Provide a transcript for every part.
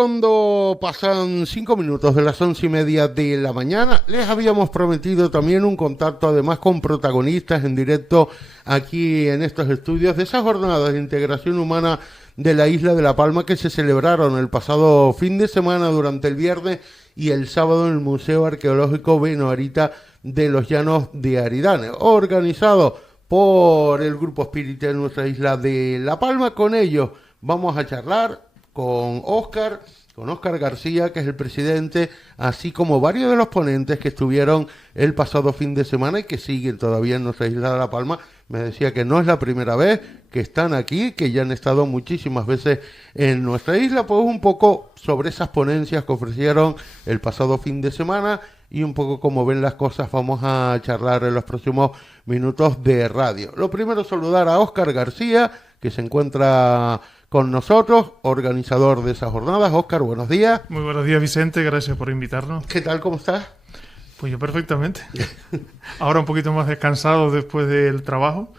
cuando pasan 5 minutos de las 11:30 de la mañana. Les habíamos prometido también un contacto, además, con protagonistas en directo aquí en estos estudios de esas jornadas de integración humana de la isla de La Palma que se celebraron el pasado fin de semana durante el viernes y el sábado en el Museo Arqueológico Benoarita de los Llanos de Aridane, organizado por el Grupo Espírita de nuestra isla de La Palma. Con ellos vamos a charlar con Óscar García, que es el presidente, así como varios de los ponentes que estuvieron el pasado fin de semana y que siguen todavía en nuestra isla de La Palma. Me decía que no es la primera vez que están aquí, que ya han estado muchísimas veces en nuestra isla, pues un poco sobre esas ponencias que ofrecieron el pasado fin de semana y un poco cómo ven las cosas vamos a charlar en los próximos minutos de radio. Lo primero, saludar a Óscar García, que se encuentra con nosotros, organizador de esas jornadas. Óscar, buenos días. Muy buenos días, Vicente, gracias por invitarnos. ¿Qué tal, cómo estás? Pues yo perfectamente. Ahora un poquito más descansado después del trabajo,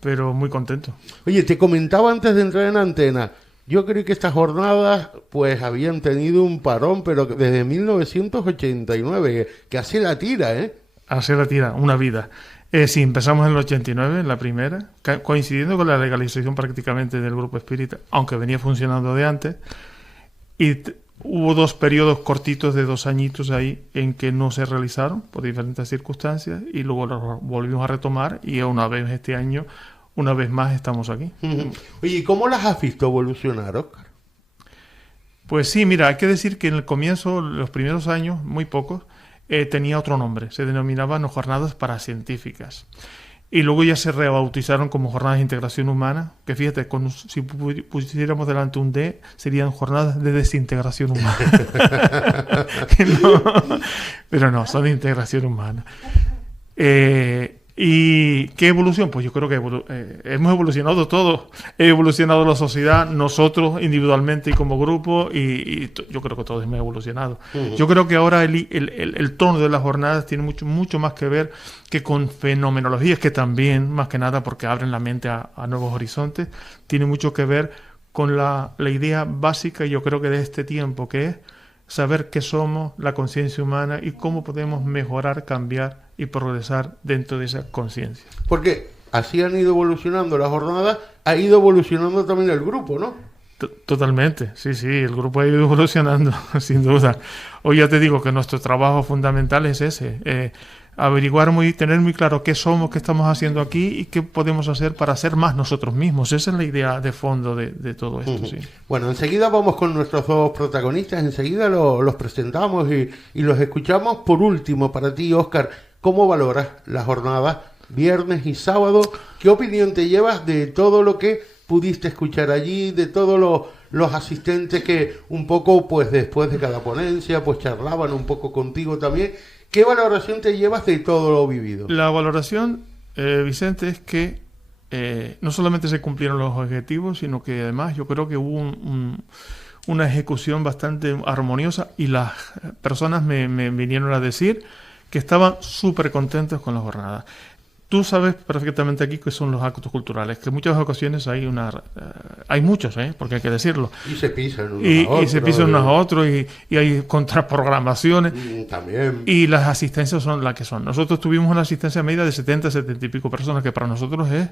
pero muy contento. Oye, te comentaba antes de entrar en antena, yo creo que estas jornadas pues habían tenido un parón, pero desde 1989, que hace la tira, ¿eh? Hace la tira, una vida. Sí, empezamos en el 89, en la primera, coincidiendo con la legalización prácticamente del Grupo Espírita, aunque venía funcionando de antes, y hubo 2 periodos cortitos de 2 añitos ahí en que no se realizaron por diferentes circunstancias y luego lo volvimos a retomar y una vez este año, una vez más estamos aquí. Oye, ¿y cómo las has visto evolucionar, Óscar? Pues sí, mira, hay que decir que en el comienzo, los primeros años, muy pocos, tenía otro nombre, se denominaban jornadas paracientíficas. Y luego ya se rebautizaron como jornadas de integración humana, que fíjate, si pusiéramos delante un D, serían jornadas de desintegración humana. Pero no, son de integración humana. ¿Y qué evolución? Pues yo creo que hemos evolucionado todos. He evolucionado la sociedad, nosotros individualmente y como grupo, y yo creo que todos hemos evolucionado. Yo creo que ahora el tono de las jornadas tiene mucho más que ver que con fenomenologías, que también, más que nada, porque abren la mente a nuevos horizontes, tiene mucho que ver con la idea básica, yo creo que de este tiempo, que es saber qué somos, la conciencia humana y cómo podemos mejorar, cambiar y progresar dentro de esa conciencia. Porque así han ido evolucionando las jornadas, ha ido evolucionando también el grupo, ¿no? Totalmente, sí, el grupo ha ido evolucionando, sin duda. Hoy ya te digo que nuestro trabajo fundamental es ese, averiguar tener muy claro qué somos, qué estamos haciendo aquí y qué podemos hacer para ser más nosotros mismos. Esa es la idea de fondo de todo esto. Sí. Bueno, enseguida vamos con nuestros 2 protagonistas, enseguida los presentamos y los escuchamos. Por último, para ti, Óscar, ¿cómo valoras las jornadas viernes y sábado? ¿Qué opinión te llevas de todo lo que pudiste escuchar allí, de todos los asistentes que un poco, pues después de cada ponencia, pues charlaban un poco contigo también? ¿Qué valoración te llevas de todo lo vivido? La valoración, Vicente, es que no solamente se cumplieron los objetivos, sino que además yo creo que hubo una ejecución bastante armoniosa y las personas me vinieron a decir que estaban súper contentos con la jornada. Tú sabes perfectamente aquí que son los actos culturales, que en muchas ocasiones hay muchos, porque hay que decirlo. Y se pisan unos a otros y hay contraprogramaciones. También. Y las asistencias son las que son. Nosotros tuvimos una asistencia media de 70 y pico personas, que para nosotros es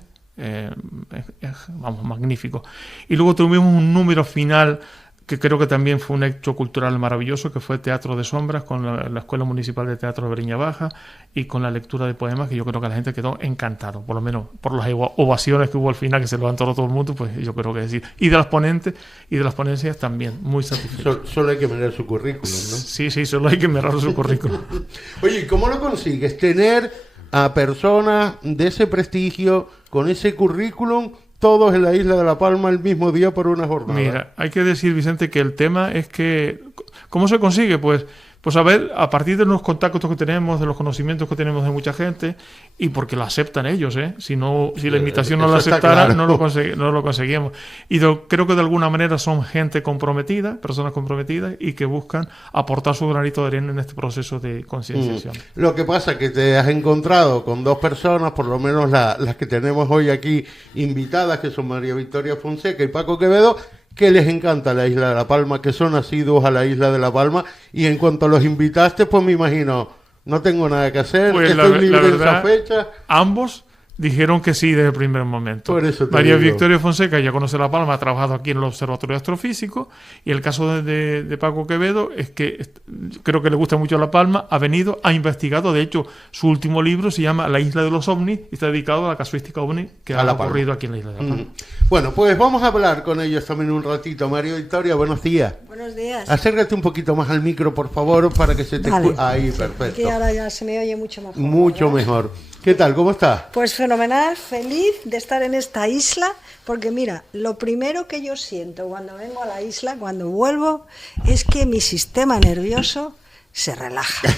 magnífico. Y luego tuvimos un número final que creo que también fue un hecho cultural maravilloso, que fue Teatro de Sombras con la Escuela Municipal de Teatro de Breña Baja y con la lectura de poemas, que yo creo que la gente quedó encantado, por lo menos por las ovaciones que hubo al final, que se levantó todo el mundo, pues yo creo que decir. Y de las ponentes y de las ponencias también, muy satisfechos. Solo hay que mirar su currículum, ¿no? Sí, solo hay que mirar su currículum. Oye, ¿cómo lo consigues? Tener a personas de ese prestigio, con ese currículum, todos en la isla de La Palma el mismo día por una jornada. Mira, hay que decir, Vicente, que el tema es que ¿cómo se consigue? Pues a ver, a partir de los contactos que tenemos, de los conocimientos que tenemos de mucha gente, y porque lo aceptan ellos, si la invitación no lo aceptara, claro, no lo conseguimos. Y creo que de alguna manera son gente comprometida, personas comprometidas, y que buscan aportar su granito de arena en este proceso de concienciación. Lo que pasa es que te has encontrado con 2 personas, por lo menos las que tenemos hoy aquí invitadas, que son María Victoria Fonseca y Paco Quevedo, que les encanta la isla de La Palma, que son asiduos a la isla de La Palma, y en cuanto los invitaste, pues me imagino, no tengo nada que hacer, pues estoy libre verdad, en esa fecha. Ambos dijeron que sí desde el primer momento. Por eso María digo. Victoria Fonseca ya conoce La Palma, ha trabajado aquí en el Observatorio Astrofísico, y el caso de Paco Quevedo es que creo que le gusta mucho La Palma, ha venido, ha investigado, de hecho su último libro se llama La isla de los ovnis y está dedicado a la casuística ovni que ha ocurrido aquí en la isla de La Palma. Bueno, pues vamos a hablar con ellos también un ratito. María Victoria, buenos días. Buenos días. Acércate un poquito más al micro, por favor, para que se te Vale. escuche. Ahí, perfecto. Aquí ahora ya se me oye mucho mejor. Mucho ¿verdad? mejor. ¿Qué tal? ¿Cómo estás? Pues fenomenal, feliz de estar en esta isla, porque mira, lo primero que yo siento cuando vengo a la isla, cuando vuelvo, es que mi sistema nervioso se relaja.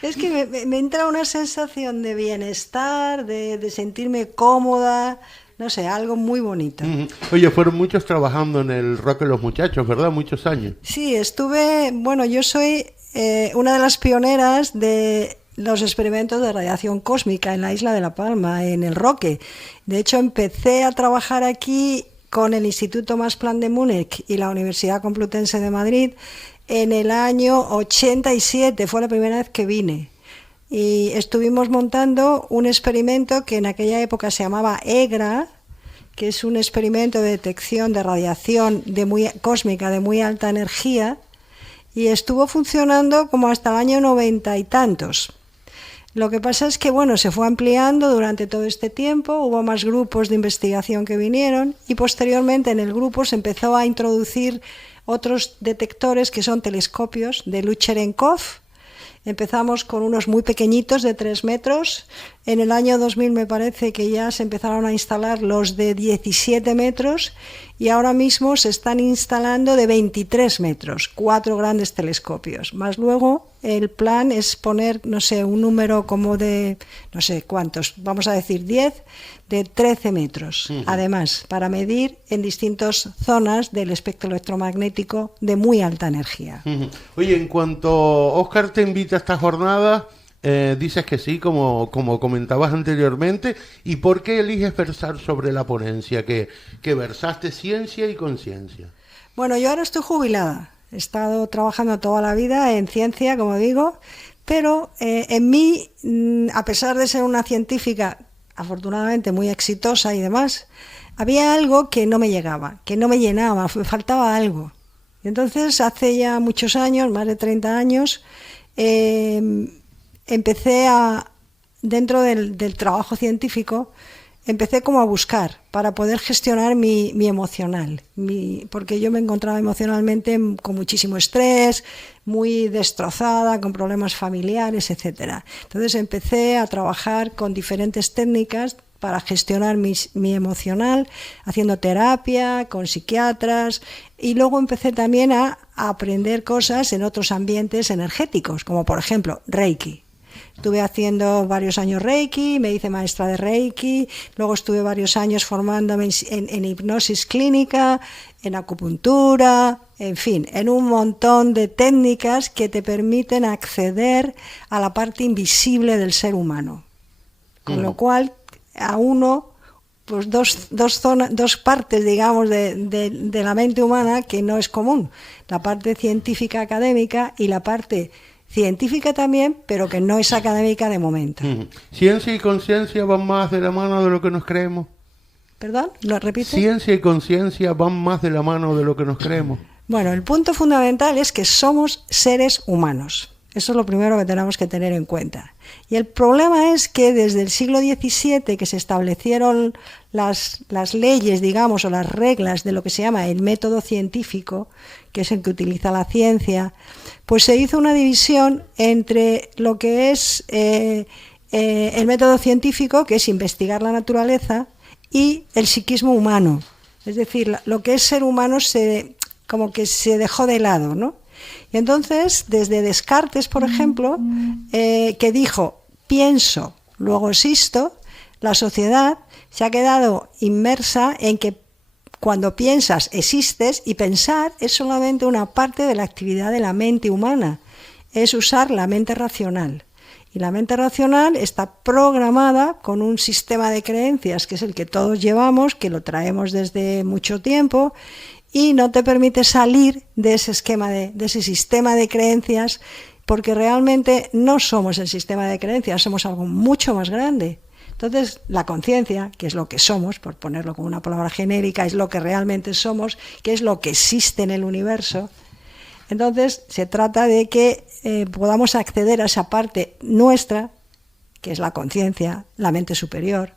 Es que me entra una sensación de bienestar, de sentirme cómoda, no sé, algo muy bonito. Oye, fueron muchos trabajando en el Rock de los Muchachos, ¿verdad? Muchos años. Sí, bueno, yo soy una de las pioneras de los experimentos de radiación cósmica en la isla de La Palma, en el Roque. De hecho, empecé a trabajar aquí con el Instituto Max Planck de Múnich y la Universidad Complutense de Madrid en el año 87, fue la primera vez que vine. Y estuvimos montando un experimento que en aquella época se llamaba EGRA, que es un experimento de detección de radiación cósmica de muy alta energía, y estuvo funcionando como hasta el año 90 y tantos. Lo que pasa es que, bueno, se fue ampliando durante todo este tiempo, hubo más grupos de investigación que vinieron y posteriormente en el grupo se empezó a introducir otros detectores que son telescopios de Lucherenkov. Empezamos con unos muy pequeñitos de 3 metros. En el año 2000 me parece que ya se empezaron a instalar los de 17 metros y ahora mismo se están instalando de 23 metros, 4 grandes telescopios. Más luego el plan es poner, no sé, un número como de, no sé cuántos, vamos a decir 10, de 13 metros. Además, para medir en distintas zonas del espectro electromagnético de muy alta energía. Oye, en cuanto Óscar te invita a esta jornada, dices que sí, como comentabas anteriormente. ¿Y por qué eliges versar sobre la ponencia que versaste ciencia y conciencia? Bueno, yo ahora estoy jubilada. He estado trabajando toda la vida en ciencia, como digo, pero en mí, a pesar de ser una científica afortunadamente muy exitosa y demás, había algo que no me llegaba, que no me llenaba, me faltaba algo. Y entonces, hace ya muchos años, más de 30 años, empecé dentro del trabajo científico, empecé como a buscar para poder gestionar mi emocional, porque yo me encontraba emocionalmente con muchísimo estrés, muy destrozada, con problemas familiares, etcétera. Entonces empecé a trabajar con diferentes técnicas para gestionar mi emocional, haciendo terapia con psiquiatras, y luego empecé también a aprender cosas en otros ambientes energéticos, como por ejemplo Reiki. Estuve haciendo varios años Reiki, me hice maestra de Reiki, luego estuve varios años formándome en hipnosis clínica, en acupuntura, en fin, en un montón de técnicas que te permiten acceder a la parte invisible del ser humano. Con lo cual, a uno, pues dos partes, digamos, de la mente humana que no es común. La parte científica académica y la parte científica también, pero que no es académica de momento. ¿Ciencia y conciencia van más de la mano de lo que nos creemos? ¿Perdón? ¿Lo repite? ¿Ciencia y conciencia van más de la mano de lo que nos creemos? Bueno, el punto fundamental es que somos seres humanos. Eso es lo primero que tenemos que tener en cuenta. Y el problema es que desde el siglo XVII, que se establecieron las leyes, digamos, o las reglas de lo que se llama el método científico, que es el que utiliza la ciencia, pues se hizo una división entre lo que es el método científico, que es investigar la naturaleza, y el psiquismo humano. Es decir, lo que es ser humano como que se dejó de lado, ¿no? Y entonces, desde Descartes, por ejemplo, que dijo, pienso, luego existo, la sociedad se ha quedado inmersa en que cuando piensas, existes, y pensar es solamente una parte de la actividad de la mente humana, es usar la mente racional. Y la mente racional está programada con un sistema de creencias que es el que todos llevamos, que lo traemos desde mucho tiempo, y no te permite salir de ese esquema, de ese sistema de creencias, porque realmente no somos el sistema de creencias, somos algo mucho más grande. Entonces, la conciencia, que es lo que somos, por ponerlo con una palabra genérica, es lo que realmente somos, que es lo que existe en el universo. Entonces, se trata de que podamos acceder a esa parte nuestra, que es la conciencia, la mente superior,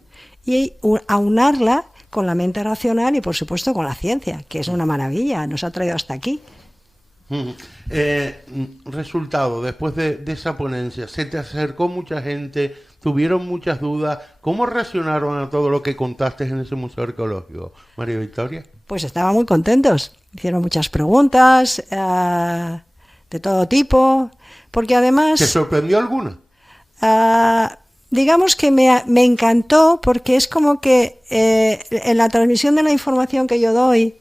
y aunarla con la mente racional y, por supuesto, con la ciencia, que es una maravilla, nos ha traído hasta aquí. Resultado, después de esa ponencia, se te acercó mucha gente, tuvieron muchas dudas. ¿Cómo reaccionaron a todo lo que contaste en ese museo arqueológico, María Victoria? Pues estaban muy contentos, hicieron muchas preguntas de todo tipo, porque además... ¿Te sorprendió alguna? Digamos que me encantó, porque es como que en la transmisión de la información que yo doy,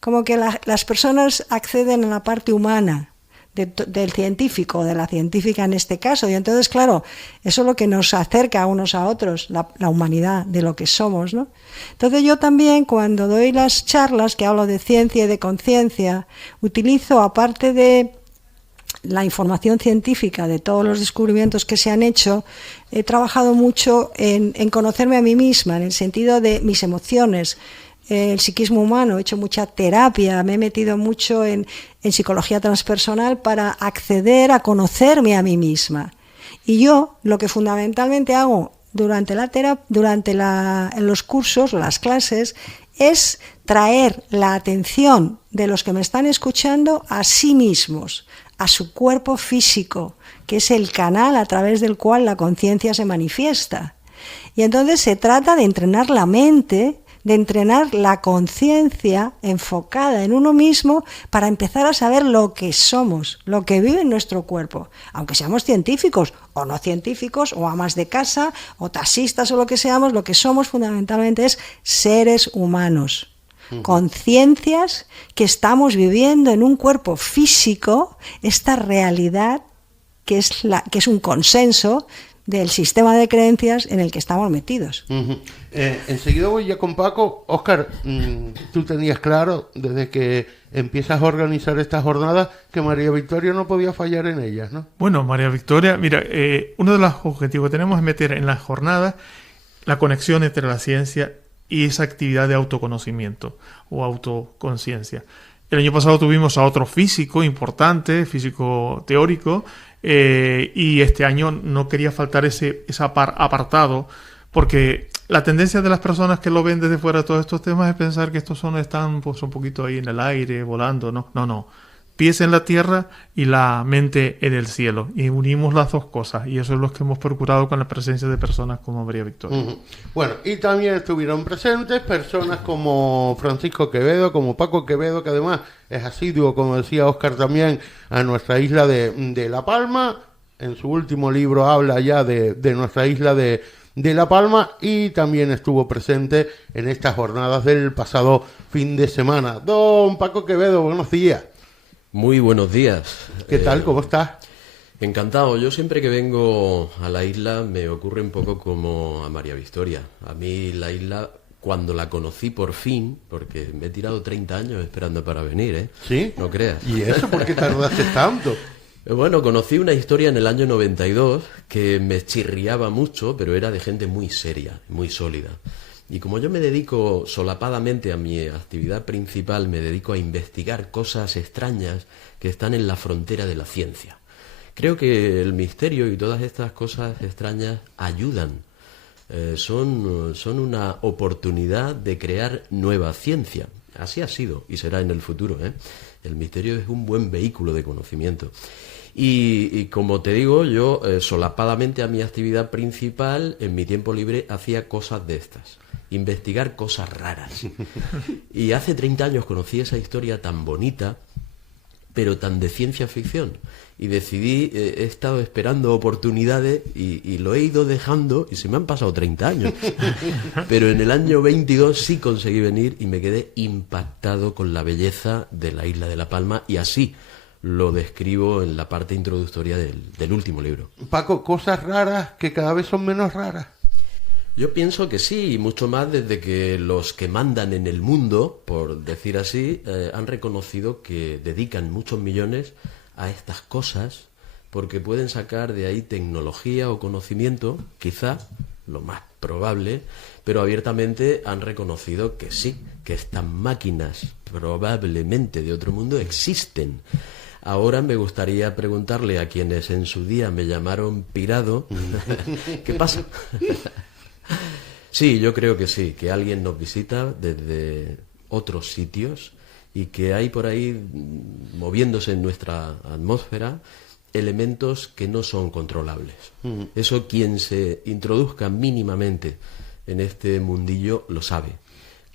como que las personas acceden a la parte humana del científico, de la científica en este caso, y entonces, claro, eso es lo que nos acerca unos a otros, la humanidad de lo que somos, ¿no? Entonces yo también, cuando doy las charlas que hablo de ciencia y de conciencia, utilizo, aparte de la información científica de todos los descubrimientos que se han hecho, he trabajado mucho en conocerme a mí misma, en el sentido de mis emociones, el psiquismo humano, he hecho mucha terapia, me he metido mucho en psicología transpersonal para acceder a conocerme a mí misma. Y yo lo que fundamentalmente hago durante en los cursos o las clases es traer la atención de los que me están escuchando a sí mismos, a su cuerpo físico, que es el canal a través del cual la conciencia se manifiesta. Y entonces se trata de entrenar la mente, de entrenar la conciencia enfocada en uno mismo para empezar a saber lo que somos, lo que vive en nuestro cuerpo, aunque seamos científicos o no científicos, o amas de casa, o taxistas o lo que seamos, lo que somos fundamentalmente es seres humanos, conciencias que estamos viviendo en un cuerpo físico, esta realidad que es un consenso del sistema de creencias en el que estamos metidos. Enseguida voy ya con Paco. Óscar, tú tenías claro desde que empiezas a organizar estas jornadas que María Victoria no podía fallar en ellas, ¿no? Bueno, María Victoria, mira, uno de los objetivos que tenemos es meter en las jornadas la conexión entre la ciencia y esa actividad de autoconocimiento o autoconciencia. El año pasado tuvimos a otro físico importante, físico teórico, y este año no quería faltar ese apartado, porque la tendencia de las personas que lo ven desde fuera de todos estos temas es pensar que estos están pues un poquito ahí en el aire, volando. No. Pies en la tierra y la mente en el cielo. Y unimos las dos cosas. Y eso es lo que hemos procurado con la presencia de personas como María Victoria. Bueno, y también estuvieron presentes personas como Francisco Quevedo, como Paco Quevedo, que además es asiduo, como decía Óscar, también a nuestra isla de La Palma. En su último libro habla ya de nuestra isla de La Palma, y también estuvo presente en estas jornadas del pasado fin de semana. Don Paco Quevedo, buenos días. Muy buenos días. ¿Qué tal? ¿Cómo estás? Encantado. Yo siempre que vengo a la isla me ocurre un poco como a María Victoria. A mí la isla, cuando la conocí por fin, porque me he tirado 30 años esperando para venir, ¿eh? ¿Sí? No creas. ¿Y eso por qué tardaste tanto? Bueno, conocí una historia en el año 92 que me chirriaba mucho, pero era de gente muy seria, muy sólida. Y como yo me dedico solapadamente a mi actividad principal, me dedico a investigar cosas extrañas que están en la frontera de la ciencia. Creo que el misterio y todas estas cosas extrañas ayudan. Son una oportunidad de crear nueva ciencia. Así ha sido y será en el futuro, ¿eh? El misterio es un buen vehículo de conocimiento. Y como te digo, yo solapadamente a mi actividad principal, en mi tiempo libre, hacía cosas de estas. Investigar cosas raras. Y hace 30 años conocí esa historia tan bonita, pero tan de ciencia ficción. Y decidí, he estado esperando oportunidades y lo he ido dejando, y se me han pasado 30 años. Pero en el año 22 sí conseguí venir y me quedé impactado con la belleza de la isla de La Palma, y así lo describo en la parte introductoria del último libro. Paco, cosas raras que cada vez son menos raras. Yo pienso que sí, y mucho más desde que los que mandan en el mundo, por decir así, han reconocido que dedican muchos millones a estas cosas porque pueden sacar de ahí tecnología o conocimiento, quizá lo más probable, pero abiertamente han reconocido que sí, que estas máquinas probablemente de otro mundo existen. Ahora me gustaría preguntarle a quienes en su día me llamaron pirado, ¿qué pasa? Sí, yo creo que sí, que alguien nos visita desde otros sitios y que hay por ahí, moviéndose en nuestra atmósfera, elementos que no son controlables. Eso quien se introduzca mínimamente en este mundillo lo sabe.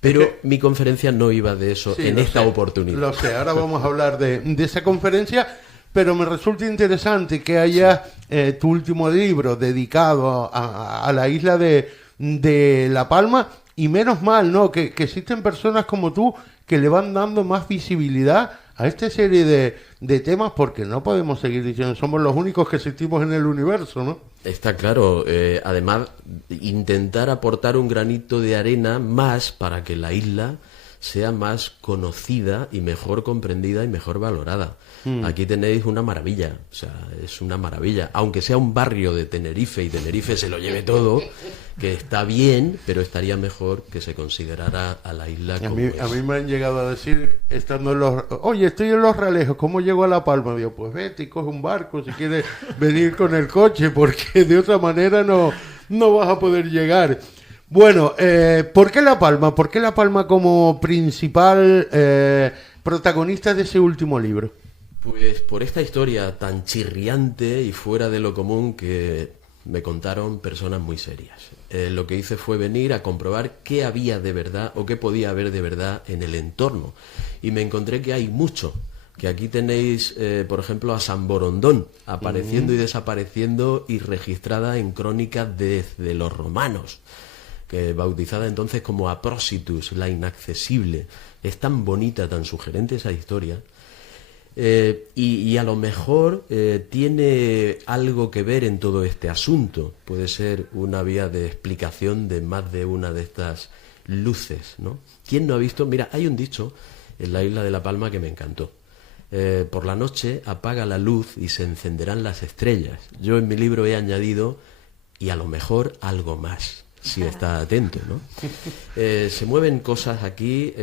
Pero mi conferencia no iba de eso en esta oportunidad. Lo sé, ahora vamos a hablar de esa conferencia, pero me resulta interesante que haya tu último libro dedicado a la isla de La Palma, y menos mal, ¿no? Que existen personas como tú que le van dando más visibilidad a esta serie de temas, porque no podemos seguir diciendo somos los únicos que existimos en el universo, ¿no? Está claro. Además, intentar aportar un granito de arena más para que la isla sea más conocida y mejor comprendida y mejor valorada. Aquí tenéis una maravilla, o sea, es una maravilla. Aunque sea un barrio de Tenerife y Tenerife se lo lleve todo, que está bien, pero estaría mejor que se considerara a la isla como a mí me han llegado a decir, estando en oye, estoy en Los Realejos, ¿cómo llego a La Palma? Digo, pues vete y coge un barco si quieres venir con el coche, porque de otra manera no vas a poder llegar. Bueno, ¿por qué La Palma? ¿Por qué La Palma como principal protagonista de ese último libro? Pues por esta historia tan chirriante y fuera de lo común que me contaron personas muy serias. Lo que hice fue venir a comprobar qué había de verdad o qué podía haber de verdad en el entorno. Y me encontré que hay mucho. Que aquí tenéis, por ejemplo, a San Borondón, apareciendo y desapareciendo y registrada en crónicas desde los romanos, que bautizada entonces como Aprositus, la inaccesible. Es tan bonita, tan sugerente esa historia. Y a lo mejor tiene algo que ver en todo este asunto. Puede ser una vía de explicación de más de una de estas luces, ¿no? ¿Quién no ha visto? Mira, hay un dicho en la isla de La Palma que me encantó. Por la noche apaga la luz y se encenderán las estrellas. Yo en mi libro he añadido, y a lo mejor algo más, si está atento, ¿no? Se mueven cosas aquí,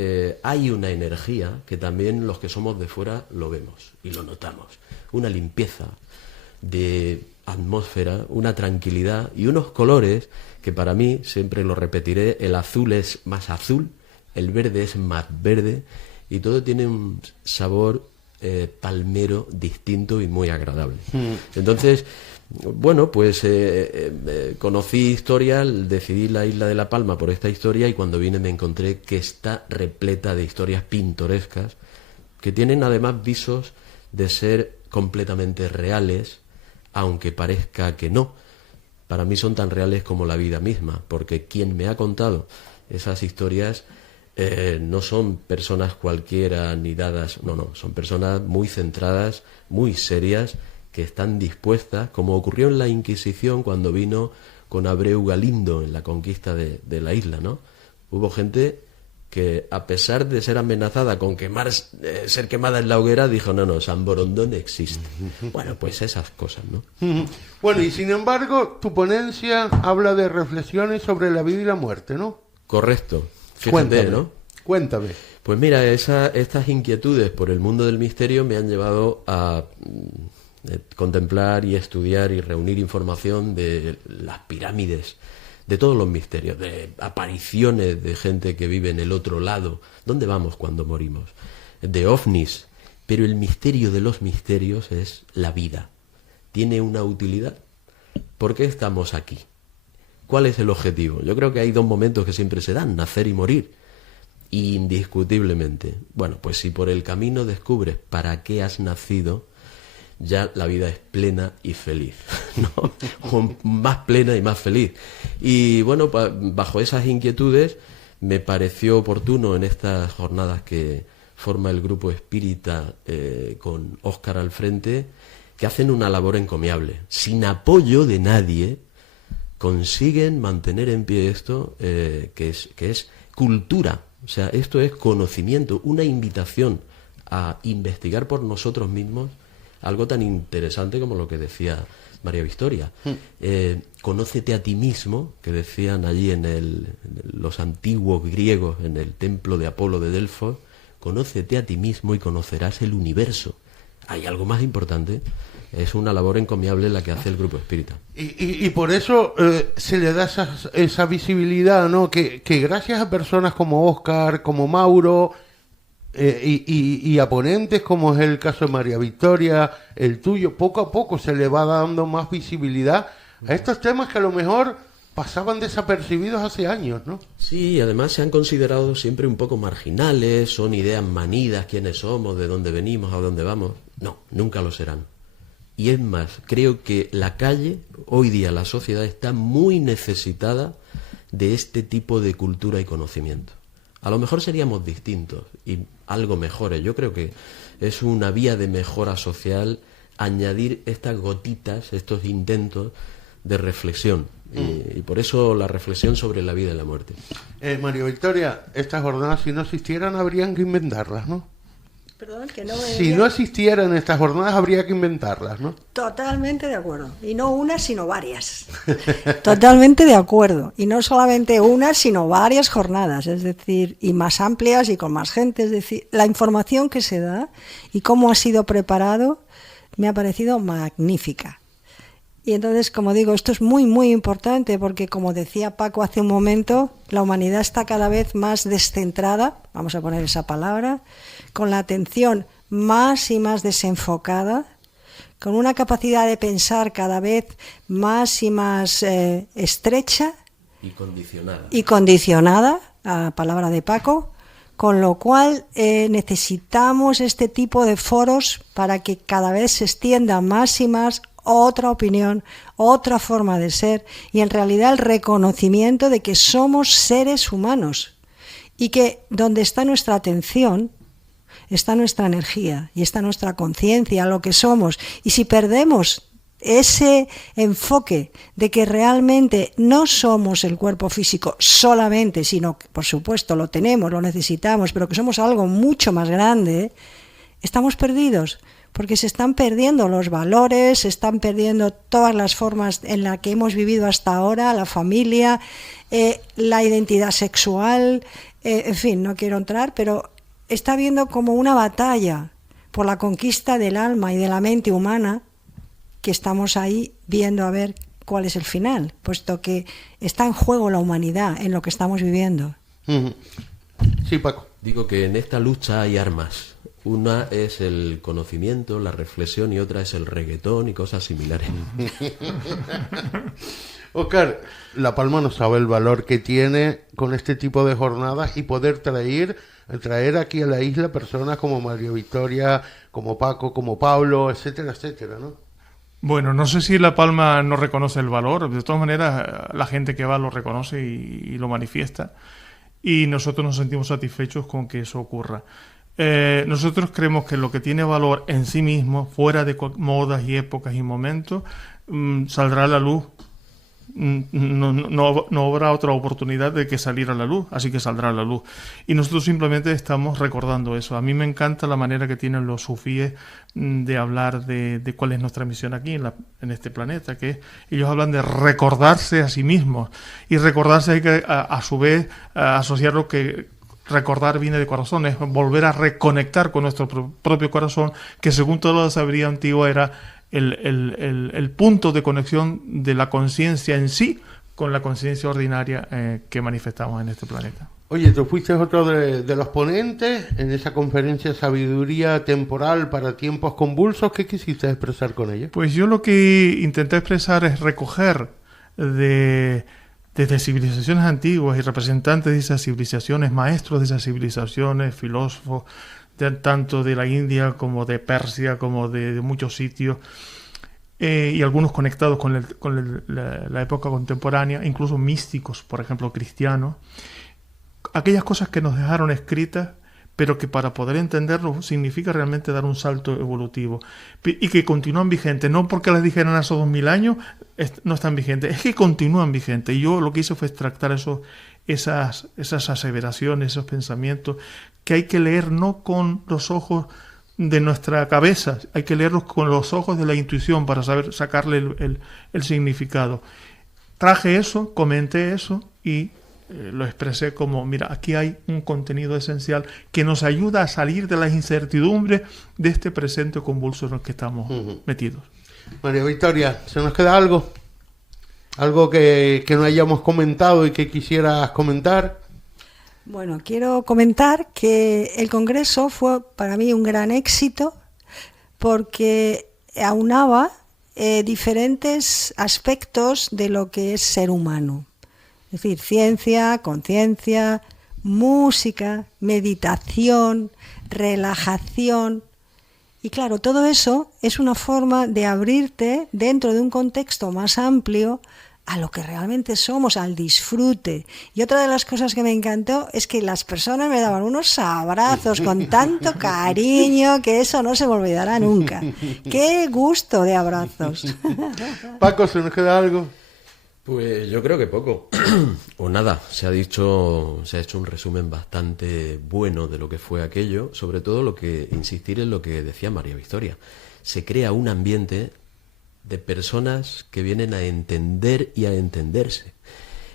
hay una energía que también los que somos de fuera lo vemos y lo notamos. Una limpieza de atmósfera, una tranquilidad y unos colores que para mí, siempre lo repetiré, el azul es más azul, el verde es más verde y todo tiene un sabor palmero distinto y muy agradable. Entonces, bueno, pues conocí historias, decidí la isla de La Palma por esta historia y cuando vine me encontré que está repleta de historias pintorescas que tienen además visos de ser completamente reales, aunque parezca que no. Para mí son tan reales como la vida misma, porque quien me ha contado esas historias no son personas cualquiera ni dadas, no, son personas muy centradas, muy serias, que están dispuestas, como ocurrió en la Inquisición cuando vino con Abreu Galindo en la conquista de la isla, ¿no? Hubo gente que, a pesar de ser amenazada con ser quemada en la hoguera, dijo, no, San Borondón existe. Bueno, pues esas cosas, ¿no? Bueno, y sin embargo, tu ponencia habla de reflexiones sobre la vida y la muerte, ¿no? Correcto. Fíjate, Cuéntame, ¿no? Cuéntame. Pues mira, estas inquietudes por el mundo del misterio me han llevado a contemplar y estudiar y reunir información de las pirámides, de todos los misterios, de apariciones de gente que vive en el otro lado. ¿Dónde vamos cuando morimos? De ovnis. Pero el misterio de los misterios es la vida. ¿Tiene una utilidad? ¿Por qué estamos aquí? ¿Cuál es el objetivo? Yo creo que hay dos momentos que siempre se dan, nacer y morir. Indiscutiblemente. Bueno, pues si por el camino descubres para qué has nacido, ya la vida es plena y feliz, ¿no? Más plena y más feliz. Y bueno, bajo esas inquietudes me pareció oportuno en estas jornadas que forma el grupo espírita con Óscar al frente, que hacen una labor encomiable. Sin apoyo de nadie consiguen mantener en pie esto, que es cultura. O sea, esto es conocimiento, una invitación a investigar por nosotros mismos algo tan interesante como lo que decía María Victoria. Conócete a ti mismo, que decían allí los antiguos griegos en el templo de Apolo de Delfos. Conócete a ti mismo y conocerás el universo. ¿Hay algo más importante? Es una labor encomiable la que hace el grupo espírita. Y por eso se le da esa visibilidad, ¿no? Que gracias a personas como Óscar, como Mauro, y a ponentes como es el caso de María Victoria, el tuyo, poco a poco se le va dando más visibilidad a estos temas que a lo mejor pasaban desapercibidos hace años, ¿no? Sí, además se han considerado siempre un poco marginales, son ideas manidas, quiénes somos, de dónde venimos, a dónde vamos. No, nunca lo serán. Y es más, creo que la calle, hoy día la sociedad está muy necesitada de este tipo de cultura y conocimiento. A lo mejor seríamos distintos y algo mejores. Yo creo que es una vía de mejora social añadir estas gotitas, estos intentos de reflexión. Y por eso la reflexión sobre la vida y la muerte. María Victoria, estas jornadas, si no existieran, habrían que inventarlas, ¿no? Perdón, que no me Si no existieran estas jornadas, habría que inventarlas, ¿no? Totalmente de acuerdo. Y no una, sino varias. Totalmente de acuerdo. Y no solamente una, sino varias jornadas. Es decir, y más amplias y con más gente. Es decir, la información que se da y cómo ha sido preparado me ha parecido magnífica. Y entonces, como digo, esto es muy, muy importante porque, como decía Paco hace un momento, la humanidad está cada vez más descentrada, vamos a poner esa palabra, con la atención más y más desenfocada, con una capacidad de pensar cada vez más y más estrecha y condicionada, la palabra de Paco, con lo cual necesitamos este tipo de foros para que cada vez se extienda más y más otra opinión, otra forma de ser y en realidad el reconocimiento de que somos seres humanos y que donde está nuestra atención está nuestra energía y está nuestra conciencia, lo que somos. Y si perdemos ese enfoque de que realmente no somos el cuerpo físico solamente, sino que por supuesto lo tenemos, lo necesitamos, pero que somos algo mucho más grande, estamos perdidos. Porque se están perdiendo los valores, se están perdiendo todas las formas en las que hemos vivido hasta ahora, la familia, la identidad sexual, en fin, no quiero entrar, pero está habiendo como una batalla por la conquista del alma y de la mente humana que estamos ahí viendo a ver cuál es el final, puesto que está en juego la humanidad en lo que estamos viviendo. Sí, Paco. Digo que en esta lucha hay armas. Una es el conocimiento, la reflexión y otra es el reggaetón y cosas similares. Óscar, La Palma no sabe el valor que tiene con este tipo de jornadas y poder traer aquí a la isla personas como María Victoria, como Paco, como Pablo, etcétera, etcétera, ¿no? Bueno, no sé si La Palma no reconoce el valor. De todas maneras, la gente que va lo reconoce y lo manifiesta. Y nosotros nos sentimos satisfechos con que eso ocurra. Nosotros creemos que lo que tiene valor en sí mismo, fuera de modas y épocas y momentos, saldrá a la luz. No habrá otra oportunidad de que salir a la luz, así que saldrá a la luz. Y nosotros simplemente estamos recordando eso. A mí me encanta la manera que tienen los sufíes de hablar de cuál es nuestra misión aquí en este planeta, que ellos hablan de recordarse a sí mismos. Y recordarse hay que a su vez asociarlo que recordar viene de corazón, es volver a reconectar con nuestro propio corazón, que según toda la sabiduría antigua era el punto de conexión de la conciencia en sí con la conciencia ordinaria que manifestamos en este planeta. Oye, tú fuiste otro de los ponentes en esa conferencia Sabiduría Temporal para Tiempos Convulsos. ¿Qué quisiste expresar con ella? Pues yo lo que intenté expresar es recoger desde civilizaciones antiguas y representantes de esas civilizaciones, maestros de esas civilizaciones, filósofos, tanto de la India como de Persia, como de muchos sitios, y algunos conectados con la época contemporánea, incluso místicos, por ejemplo, cristianos, aquellas cosas que nos dejaron escritas pero que para poder entenderlo significa realmente dar un salto evolutivo y que continúan vigentes, no porque las dijeran hace 2000 años no están vigentes, es que continúan vigentes. Y yo lo que hice fue extractar esas aseveraciones, esos pensamientos que hay que leer no con los ojos de nuestra cabeza, hay que leerlos con los ojos de la intuición para saber sacarle el significado. Traje eso, comenté eso y lo expresé como, mira, aquí hay un contenido esencial que nos ayuda a salir de las incertidumbres de este presente convulso en el que estamos metidos. María Victoria, ¿se nos queda algo? ¿Algo que no hayamos comentado y que quisieras comentar? Bueno, quiero comentar que el Congreso fue para mí un gran éxito porque aunaba diferentes aspectos de lo que es ser humano. Es decir, ciencia, conciencia, música, meditación, relajación. Y claro, todo eso es una forma de abrirte dentro de un contexto más amplio a lo que realmente somos, al disfrute. Y otra de las cosas que me encantó es que las personas me daban unos abrazos con tanto cariño que eso no se me olvidará nunca. ¡Qué gusto de abrazos! Paco, ¿se nos queda algo? Pues yo creo que poco o nada. Se ha hecho un resumen bastante bueno de lo que fue aquello, sobre todo insistir en lo que decía María Victoria. Se crea un ambiente de personas que vienen a entender y a entenderse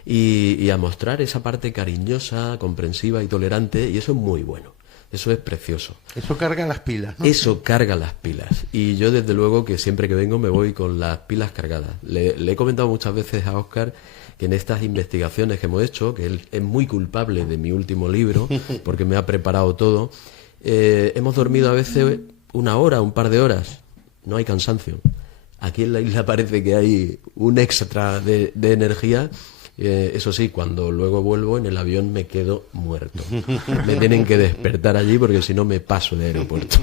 y a mostrar esa parte cariñosa, comprensiva y tolerante, y eso es muy bueno. Eso es precioso. Eso carga las pilas, ¿no? Eso carga las pilas. Y yo, desde luego, que siempre que vengo me voy con las pilas cargadas. Le he comentado muchas veces a Óscar que en estas investigaciones que hemos hecho, que él es muy culpable de mi último libro, porque me ha preparado todo, hemos dormido a veces una hora, un par de horas. No hay cansancio. Aquí en la isla parece que hay un extra de energía. Eso sí, cuando luego vuelvo en el avión me quedo muerto. Me tienen que despertar allí porque si no me paso de aeropuerto.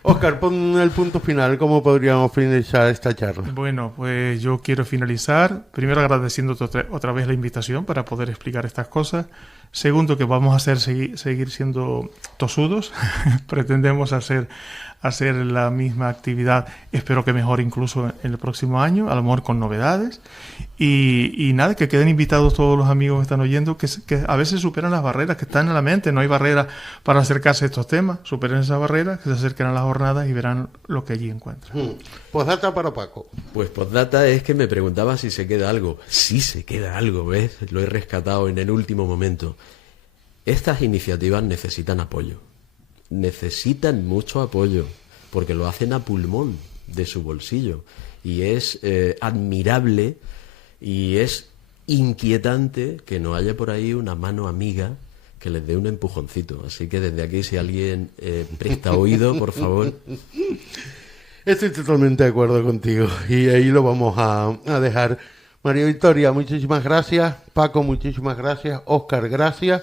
Óscar, pon el punto final. ¿Cómo podríamos finalizar esta charla? Bueno, pues yo quiero finalizar primero agradeciéndote otra vez la invitación para poder explicar estas cosas. Segundo, que vamos a seguir siendo tosudos. Pretendemos hacer la misma actividad, espero que mejor incluso en el próximo año, a lo mejor con novedades. Y nada, que queden invitados todos los amigos que están oyendo, que a veces superan las barreras que están en la mente. No hay barrera para acercarse a estos temas. Superen esas barreras, que se acerquen a las jornadas y verán lo que allí encuentran. Postdata para Paco. Pues postdata es que me preguntaba si se queda algo. Sí se queda algo, ¿ves? Lo he rescatado en el último momento. Estas iniciativas necesitan apoyo. Necesitan mucho apoyo, porque lo hacen a pulmón de su bolsillo. Y es admirable y es inquietante que no haya por ahí una mano amiga que les dé un empujoncito. Así que desde aquí, si alguien presta oído, por favor. Estoy totalmente de acuerdo contigo y ahí lo vamos a dejar. María Victoria, muchísimas gracias. Paco, muchísimas gracias. Óscar, gracias.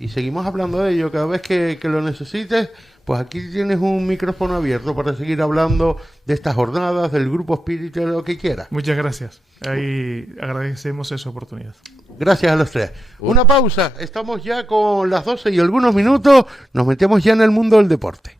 Y seguimos hablando de ello. Cada vez que lo necesites, pues aquí tienes un micrófono abierto para seguir hablando de estas jornadas, del Grupo Espírita, de lo que quieras. Muchas gracias. Ahí agradecemos esa oportunidad. Gracias a los tres. Una pausa. Estamos ya con las 12 y algunos minutos. Nos metemos ya en el mundo del deporte.